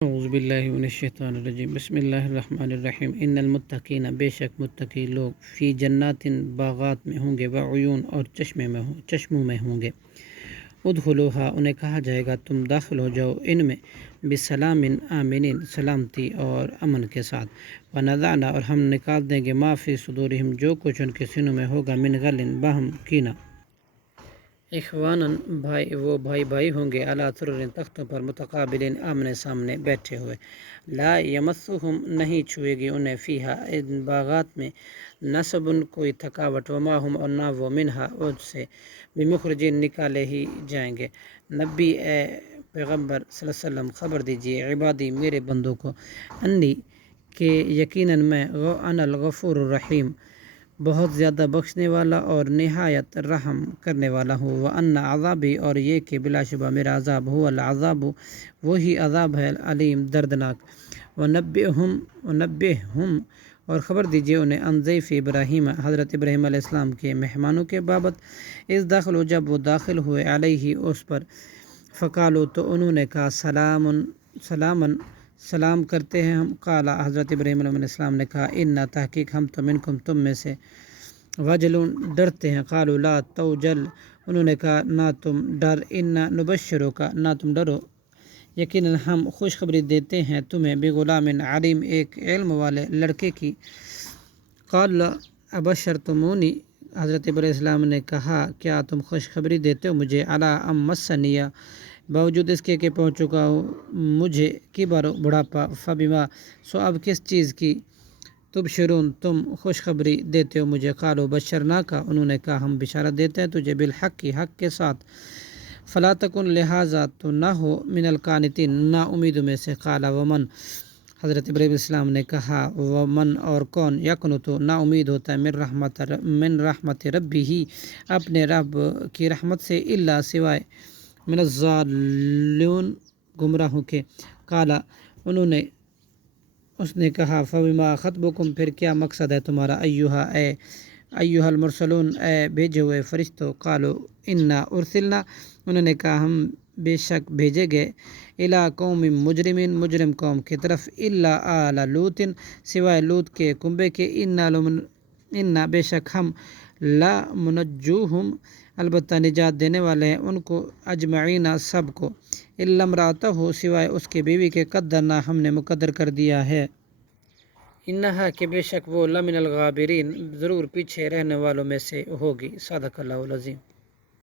اعوذ باللہ من الشیطان الرجیم بسم اللہ الرحمن الرحیم ان المتقین بے شک متقی لوگ فی جنات باغات میں ہوں گے وعیون اور چشموں میں ہوں گے ادخلوها انہیں کہا جائے گا تم داخل ہو جاؤ ان میں بسلام آمنین سلامتی اور امن کے ساتھ ونزعنا اور ہم نکال دیں گے ما فی صدورہم جو کچھ ان کے سینوں میں ہوگا من غل باہم کینہ اخواناً بھائی ہوں گے علی سرر تختوں پر متقابلین آمنے سامنے بیٹھے ہوئے لا یمسہم نہیں چھوئے گی انہیں فیہا ان باغات میں نصب کوئی تھکاوٹ وما ہم اور نہ وہ منہا اس سے بمخرجین نکالے ہی جائیں گے نبی اے پیغمبر صلی اللہ علیہ وسلم خبر دیجئے عبادی میرے بندوں کو انی کہ یقیناً میں انا الغفور الرحیم بہت زیادہ بخشنے والا اور نہایت رحم کرنے والا ہوں وَأَنَّ عذابی اور یہ کہ بلا شبہ میرا عذاب ہوا العذاب وہی عذاب ہے علیم دردناک وَنَبِّئْهُمْ اور خبر دیجیے انہیں عن ضیف ابراہیم حضرت ابراہیم علیہ السلام کے مہمانوں کے بابت اس داخل جب وہ داخل ہوئے علیہ اس پر فقالو تو انہوں نے کہا سلامن سلام کرتے ہیں ہم قالا حضرت ابراہیم علیہ السلام نے کہا انا تحقیق ہم تو منکم تم میں سے وجلون ڈرتے ہیں قالوا لا توجل انہوں نے کہا نہ تم ڈر انا نبشرو کا نہ تم ڈرو یقیناً ہم خوشخبری دیتے ہیں تمہیں بغلام علیم ایک علم والے لڑکے کی قال ابشرتمونی حضرت ابراہیم علیہ السلام نے کہا کیا تم خوشخبری دیتے ہو مجھے علی ام مسنیہ باوجود اس کے کہ پہنچ چکا ہوں مجھے کبر بڑھاپا فبما سو اب کس چیز کی تبشرون تم خوشخبری دیتے ہو مجھے قالوا بشرنا کا انہوں نے کہا ہم بشارت دیتے ہیں تجھے بالحق کی حق کے ساتھ فلا تکن لہٰذا تو نہ ہو من القانتین نا امیدوں میں سے قال ومن حضرت ابراہیم علیہ السلام نے کہا ومن اور کون یقنطو نا امید ہوتا ہے من رحمت ربی ہی اپنے رب کی رحمت سے الا سوائے من الضالون گمراہوں کے قالا اس نے کہا فبما خطبکم پھر کیا مقصد ہے تمہارا ایہا المرسلون اے بھیجے ہوئے فرشتوں قالوا انا ارسلنا انہوں نے کہا ہم بے شک بھیجے گئے الی قوم مجرمین مجرم قوم کی طرف الا آل لوط سوائے لوط کے کنبے کے انا بے شک ہم لا منجوہم البتہ نجات دینے والے ہیں ان کو اجمعین سب کو الا امرأتہ سوائے اس کے بیوی کے قدرنا ہم نے مقدر کر دیا ہے انہا کہ بے شک وہ لمن الغابرین ضرور پیچھے رہنے والوں میں سے ہوگی صدق اللہ العظیم